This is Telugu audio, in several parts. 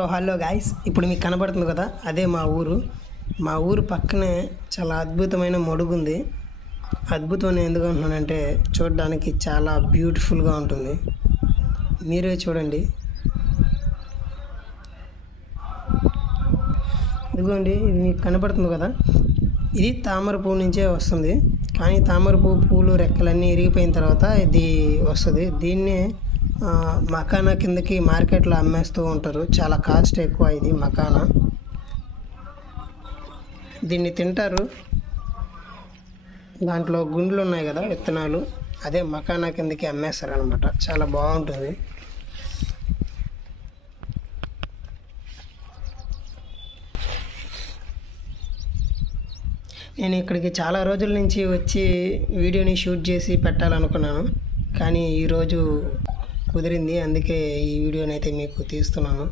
సో హలో గాయ్స్, ఇప్పుడు మీకు కనబడుతుంది కదా, అదే మా ఊరు. మా ఊరు పక్కనే చాలా అద్భుతమైన మడుగు ఉంది. అద్భుతం ఎందుకు అంటున్నానంటే చూడడానికి చాలా బ్యూటిఫుల్గా ఉంటుంది. మీరే చూడండి. ఇదిగోండి, ఇది మీకు కనబడుతుంది కదా, ఇది తామర పువ్వు నుంచే వస్తుంది. కానీ తామర పూలు రెక్కలన్నీ ఇరిగిపోయిన తర్వాత ఇది వస్తుంది. దీన్నే మకానా కిందకి మార్కెట్లో అమ్మేస్తూ ఉంటారు. చాలా కాస్ట్ ఎక్కువ ఇది మకానా. దీన్ని తింటారు. దాంట్లో గుండ్లు ఉన్నాయి కదా, విత్తనాలు, అదే మకానా కిందకి అమ్మేస్తారు అనమాట. చాలా బాగుంటుంది. నేను ఇక్కడికి చాలా రోజుల నుంచి వచ్చి వీడియోని షూట్ చేసి పెట్టాలనుకున్నాను, కానీ ఈరోజు కుదిరింది. అందుకే ఈ వీడియోని అయితే మీకు తీస్తున్నాను.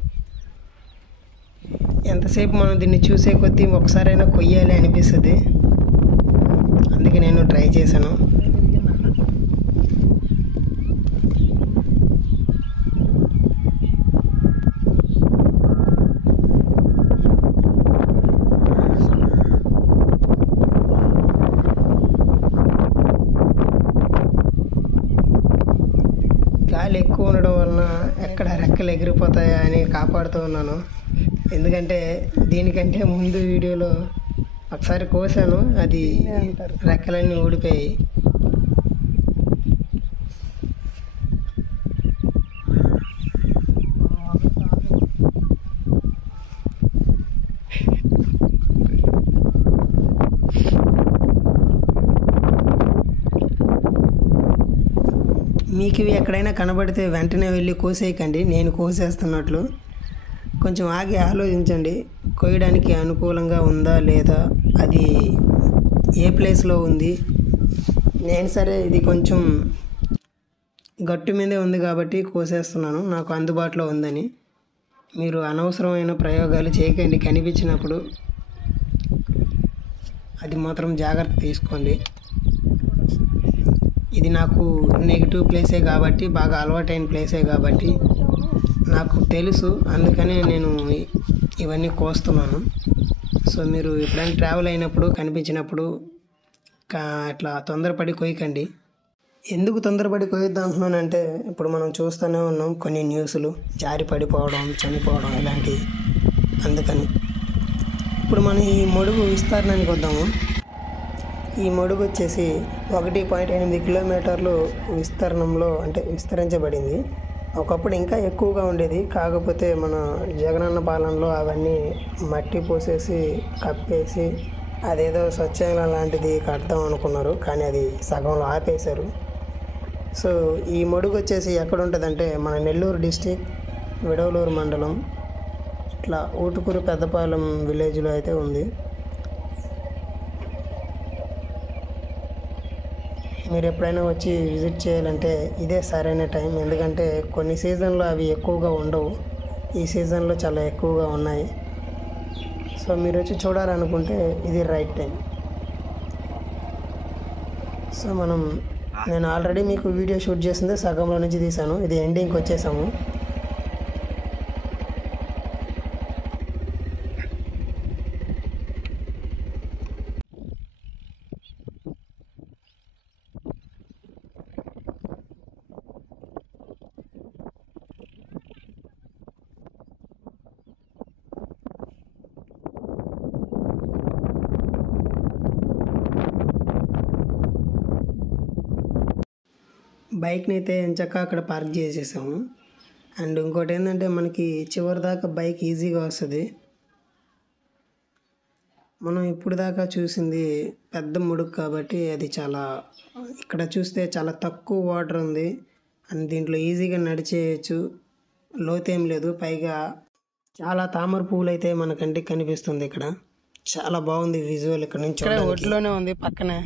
ఎంతసేపు మనం దీన్ని చూసే కొద్దీ ఒకసారైనా కొయ్యాలి అనిపిస్తుంది. అందుకే నేను ట్రై చేశాను. గాలి ఎక్కువ ఉండడం వలన ఎక్కడ రెక్కలు ఎగిరిపోతాయా అని కాపాడుతూ ఉన్నాను. ఎందుకంటే దీనికంటే ముందు వీడియోలో ఒకసారి కోసాను, అది రెక్కలన్నీ ఊడిపోయాయి. మీకు ఇవి ఎక్కడైనా కనబడితే వెంటనే వెళ్ళి కోసేయకండి, నేను కోసేస్తున్నట్లు. కొంచెం ఆగి ఆలోచించండి, కోయడానికి అనుకూలంగా ఉందా లేదా, అది ఏ ప్లేస్లో ఉంది. నేను సరే ఇది కొంచెం గట్టు మీదే ఉంది కాబట్టి కోసేస్తున్నాను, నాకు అందుబాటులో ఉందని. మీరు అనవసరమైన ప్రయోగాలు చేయకండి కనిపించినప్పుడు. అది మాత్రం జాగ్రత్త తీసుకోండి. ఇది నాకు నెగిటివ్ ప్లేసే కాబట్టి, బాగా అలవాటైన ప్లేసే కాబట్టి నాకు తెలుసు. అందుకనే నేను ఇవన్నీ కోస్తున్నాను. సో మీరు ఎప్పుడైనా ట్రావెల్ అయినప్పుడు కనిపించినప్పుడు అట్లా తొందరపడి కొయ్యకండి. ఎందుకు తొందరపడి కొయ్యొద్దు అంటున్నానంటే, ఇప్పుడు మనం చూస్తూనే ఉన్నాం కొన్ని న్యూస్లు, జారి పడిపోవడం, చనిపోవడం ఇలాంటివి. అందుకని ఇప్పుడు మనం ఈ మడుగు విస్తరణానికి వద్దాము. ఈ మడుగు వచ్చేసి 1.8 కిలోమీటర్లు విస్తరణంలో అంటే విస్తరించబడింది. ఒకప్పుడు ఇంకా ఎక్కువగా ఉండేది, కాకపోతే మన జగనన్న పాలనలో అవన్నీ మట్టి పోసేసి కప్పేసి అదేదో స్వచ్ఛంగా లాంటిది కడతాం అనుకున్నారు, కానీ అది సగంలో ఆపేశారు. సో ఈ మడుగు వచ్చేసి ఎక్కడ ఉంటుందంటే మన నెల్లూరు డిస్టిక్, విడవలూరు మండలం, ఇట్లా ఊటుకూరు పెద్దపాలెం విలేజ్లో అయితే ఉంది. మీరు ఎప్పుడైనా వచ్చి విజిట్ చేయాలంటే ఇదే సరైన టైం. ఎందుకంటే కొన్ని సీజన్లో అవి ఎక్కువగా ఉండవు, ఈ సీజన్లో చాలా ఎక్కువగా ఉన్నాయి. సో మీరు వచ్చి చూడాలనుకుంటే ఇది రైట్ టైం. సో నేను ఆల్రెడీ మీకు వీడియో షూట్ చేసిందే సగంలో నుంచి తీసాను, ఇది ఎండింగ్కి వచ్చేసాము. బైక్ని అయితే ఎంచక్క అక్కడ పార్క్ చేసేసాము. అండ్ ఇంకోటి ఏంటంటే మనకి చివరి దాకా బైక్ ఈజీగా వస్తుంది. మనం ఇప్పుడు దాకా చూసింది పెద్ద ముడుగు కాబట్టి అది చాలా, ఇక్కడ చూస్తే చాలా తక్కువ వాటర్ ఉంది అండ్ దీంట్లో ఈజీగా నడిచేయచ్చు, లోతేం లేదు. పైగా చాలా తామర పువ్వులు అయితే మన కంటికి కనిపిస్తుంది. ఇక్కడ చాలా బాగుంది విజువల్. ఇక్కడ నుంచి ఒడ్లోనే ఉంది పక్కనే.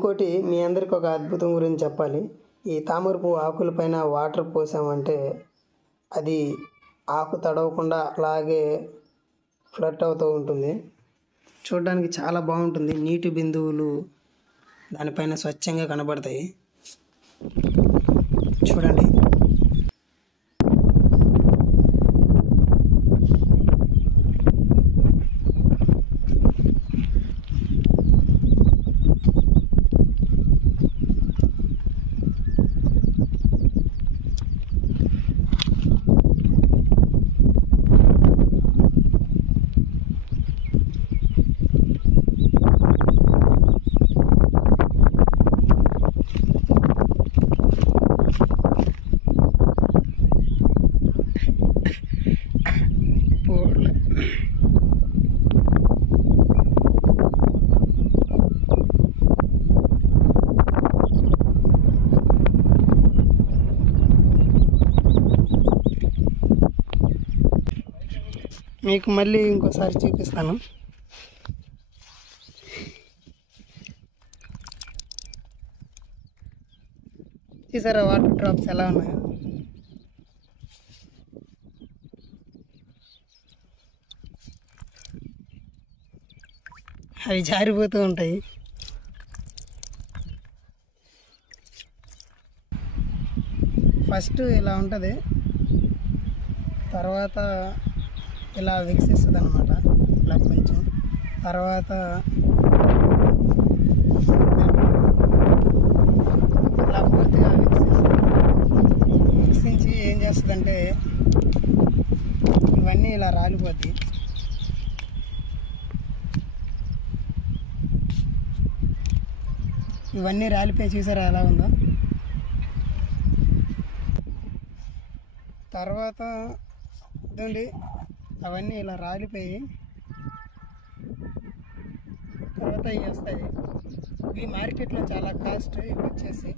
ఇంకోటి మీ అందరికి ఒక అద్భుతం గురించి చెప్పాలి. ఈ తామర పువ్వు ఆకులపైన వాటర్ పోసామంటే అది ఆకు తడవకుండా అలాగే ఫ్లట్ అవుతూ ఉంటుంది. చూడడానికి చాలా బాగుంటుంది. నీటి బిందువులు దానిపైన స్వచ్ఛంగా కనబడతాయి. చూడండి. మీకు మళ్ళీ ఇంకోసారి చూపిస్తాను. చూసారా వాటర్ డ్రాప్స్ ఎలా ఉన్నాయో? అవి జారిపోతూ ఉంటాయి. ఫస్ట్ ఇలా ఉంటుంది, తర్వాత ఇలా వికసిస్తుంది అన్నమాట. ఇలా కొంచెం తర్వాత ఇలా పూర్తిగా వికసించి ఏం చేస్తుందంటే ఇవన్నీ ఇలా రాలిపోద్ది. ఇవన్నీ రాలిపోయి చూసారా ఎలా ఉందో? తర్వాత ఇదండి, అవన్నీ ఇలా రాలిపోయి తర్వాత ఇవి వస్తాయి. ఇవి మార్కెట్లో చాలా కాస్ట్. ఇవి వచ్చేసి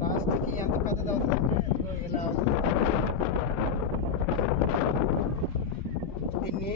లాస్ట్కి ఎంత పెద్దది అవుతుందంటే ఇలా అవుతుంది. దీన్ని